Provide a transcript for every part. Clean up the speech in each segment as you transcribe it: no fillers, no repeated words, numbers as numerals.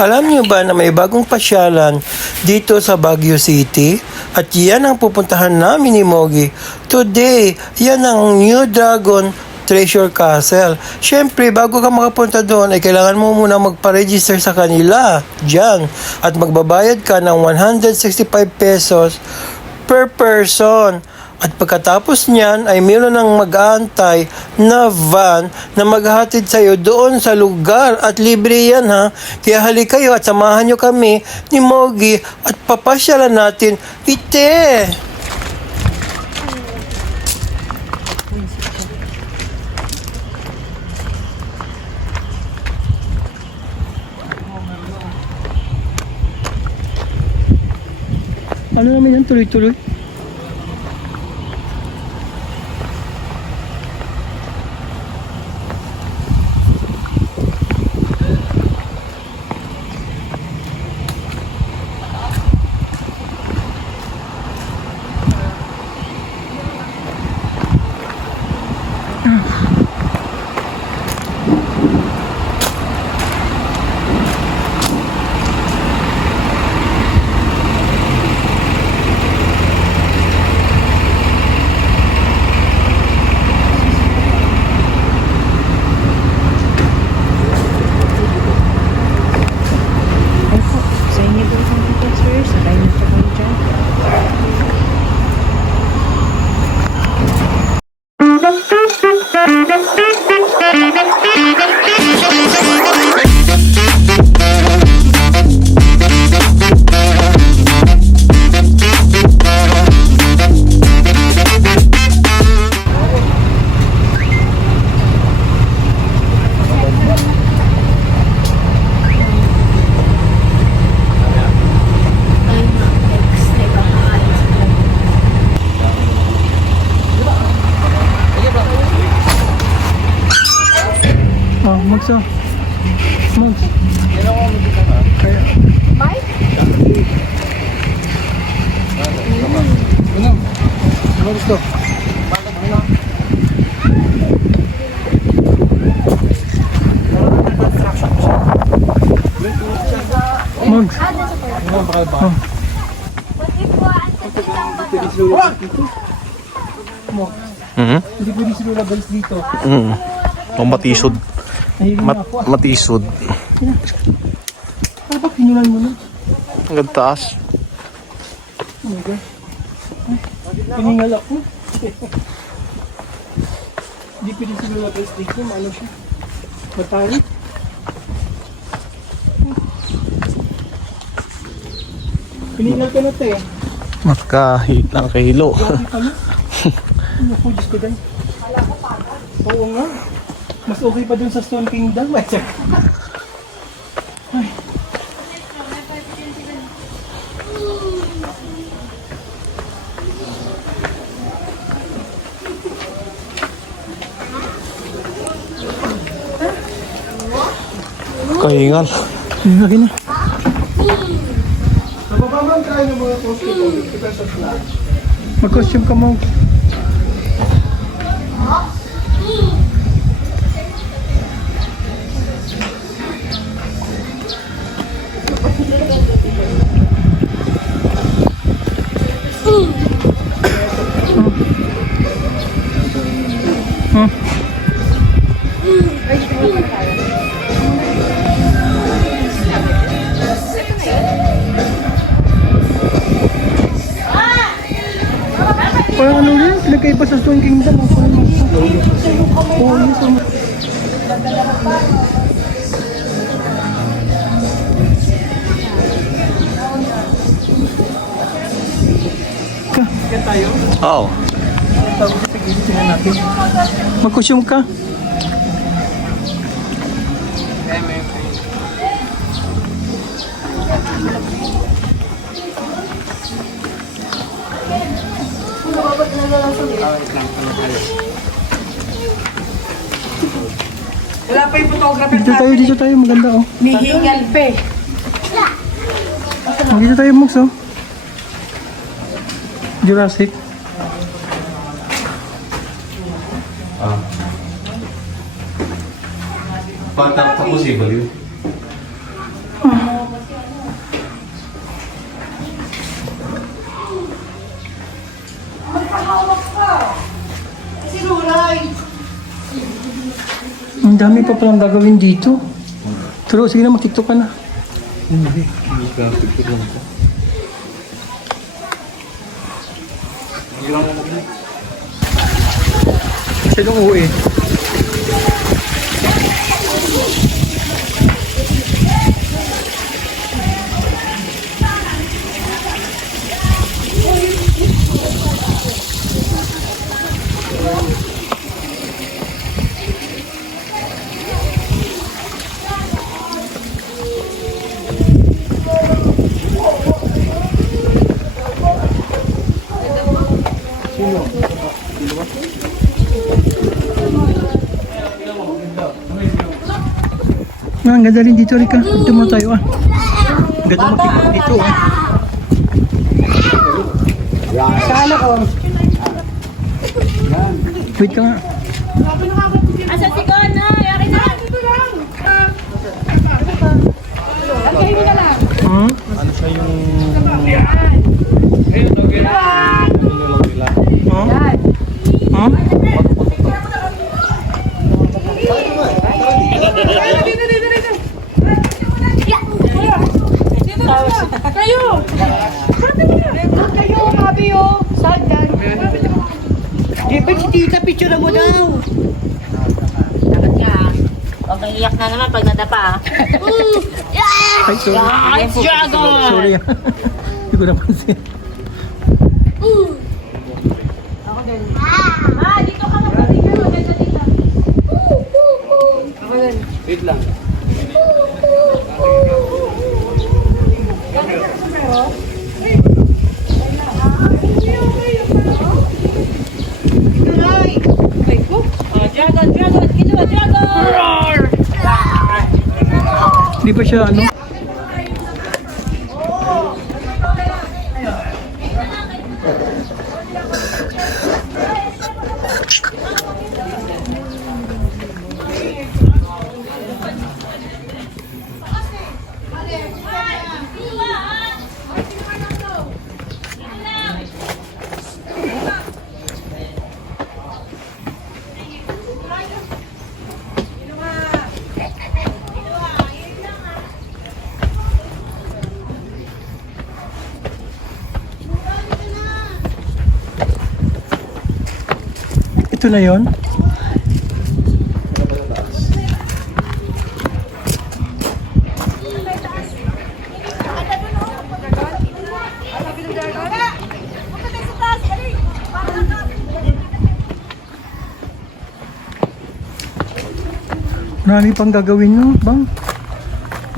Alam niyo ba na may bagong pasyalan dito sa Baguio City? At yan ang pupuntahan namin ni Mogi. Today, yan ang New Dragon Treasure Castle. Siyempre, bago ka makapunta doon, ay kailangan mo muna magpa-register sa kanila dyan. At magbabayad ka ng 165 pesos per person. At pagkatapos niyan ay mayroon ng mag-aantay na van na maghahatid sa iyo doon sa lugar at libre yan ha. Kaya halika kayo at samahan nyo kami ni Mogi at papasyalan natin. Ite! Ano naman yan tuloy-tuloy? Magso. Mag. Kaya. Mike? Ano gusto? Mag. Hindi pwede sila labas dito. Matisod. Matisod. Ano ba pinulan mo nun? Hanggang taas. Oh my God. Piningal ako. Hindi pwede sila labas dito. Maano siya? Matari. Piningal ka na ito eh. Nakahilo. Grabe ka na. Ano po, Diyos ko dahil. Oo nga. Mas okay pa dun sa Stone Kingdom. Ay, check. Ay. Kahingal. Lagi na. Nabababang tayo ng mga costume. Mag-costume ka mo. Parang ano rin, pinagkaiba sa Stone Kingdom. Oo, yun sa mga. Kaya tayo? Oo. Tawag sa gilid, tingnan natin. Mag-costume ka. Wala pa yung photographer Dito tayo, maganda oh. Nihingal pe. Dito tayo, Max oh. Jurassic. Tapos ibalik. dami pa palang gagawin dito. Pero sige na, mag-tiktok ka na. Hindi ka picture lang ko. Kasi nung uwi. Ang ganda rin dito, Rika. Dito muna tayo, ah. Ang ganda mag-tiktok dito, ah. Sana ko. Wait ka nga. Asa si Gona? Yari na! Dito lang. Lagay mo na lang. Hmm? Ano siya yung... Hmm? Hmm? Dito, dito, dito. Dito na. Kayo. Kayo, Mabi, oh. Saan yan? Di ba si Tita, picture mo daw. Dapat niya. Huwag kang iyak na naman pag nadapa. Ay, sorry. Ay, struggle! Sorry, ah. Hindi ko napansin. Dito ka magpapicture mo. Dito, dito. Dragon, dragon! Kinuha, dragon! Hindi pa siya, ano? Ito na yon. Marami pang gagawin no, bang?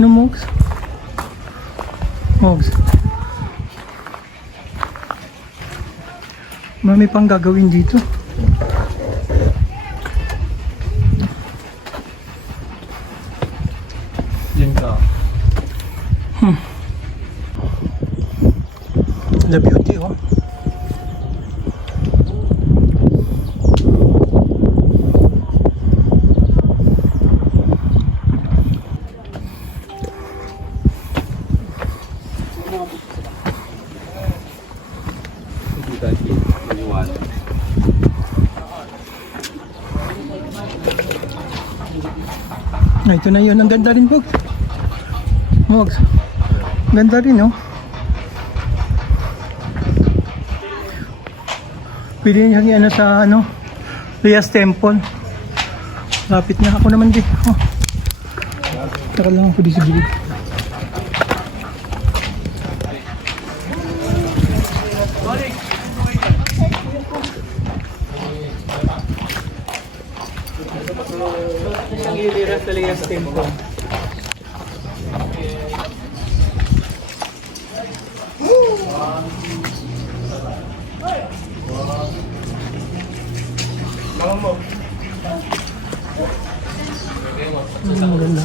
No, Mogs? Mogs. Marami pang gagawin dito. Diyan ka. The beauty, oh. Hindi tayo iniwan. Ito na yun. Ang ganda rin, Mogs. Mogs. Ganda rin, oh. Pwede niyang ano sa, ano, Rias Temple. Lapit na ako naman, di. Oh. Taka lang ako di sa gilid. Ang iliras sa Rias Temple. Maganda.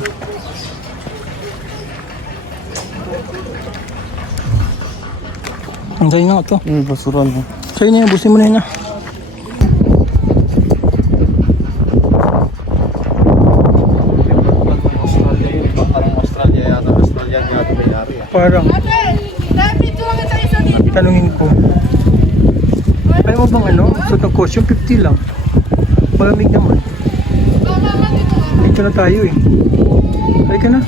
Ang sa'yo na ito. Basuran mo. Sa'yo na yun, busin mo na yun na. Australia yun. Parang Australia yata. Australian yata may-ari. Parang Dapat ito lang tayo sa dito. tanungin ko. Kaya mo bang ano? So, ng costume 50 lang. Malamig naman. Mama, dito. Dito na tayo eh. Halika na.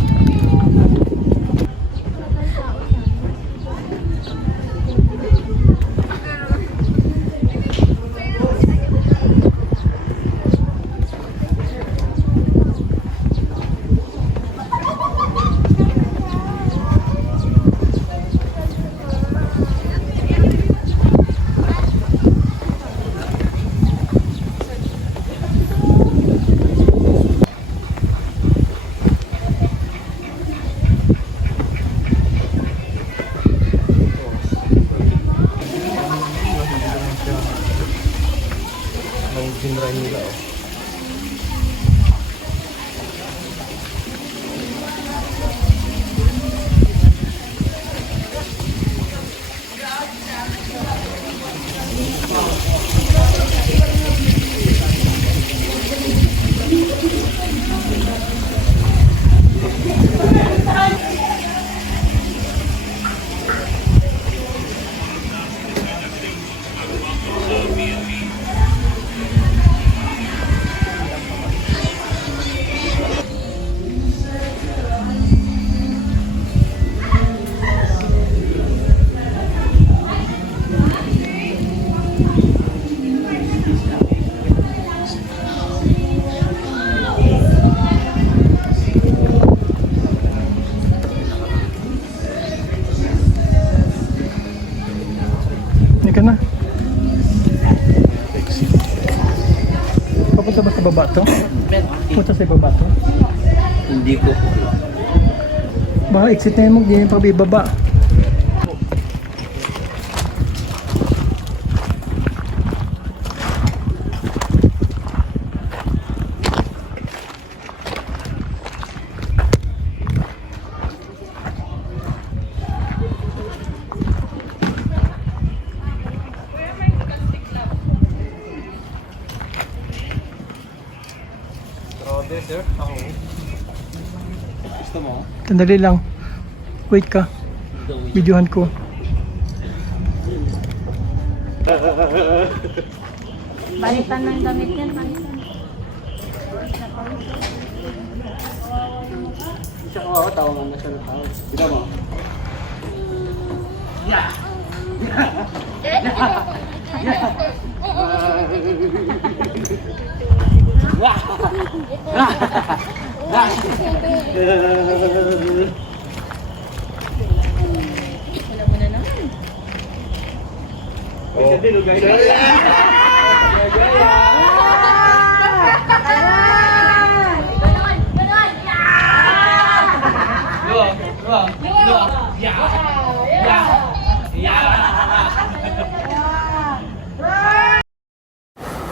Halika na. Papunta ba sa baba to? Punta sa baba to? Hindi po. Baka exit na yun mo, hindi yung pabibaba. Grabe, sir. Ako. Gusto mo? Sandali lang. Wait ka. Videohan ko. Balitan ng damit yan, balitan. Siya kawawa, tawagan na siya ng tao. Kita mo?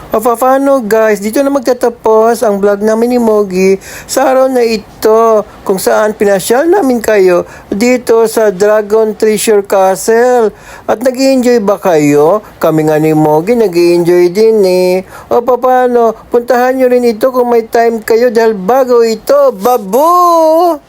O paano guys, dito na magtatapos ang vlog namin ni Mogi sa araw na ito kung saan pinasyal namin kayo dito sa Dragon Treasure Castle. At nag-enjoy ba kayo? Kami nga ni Mogi nag-enjoy din eh. O paano, puntahan nyo rin ito kung may time kayo dahil bago ito. Babu!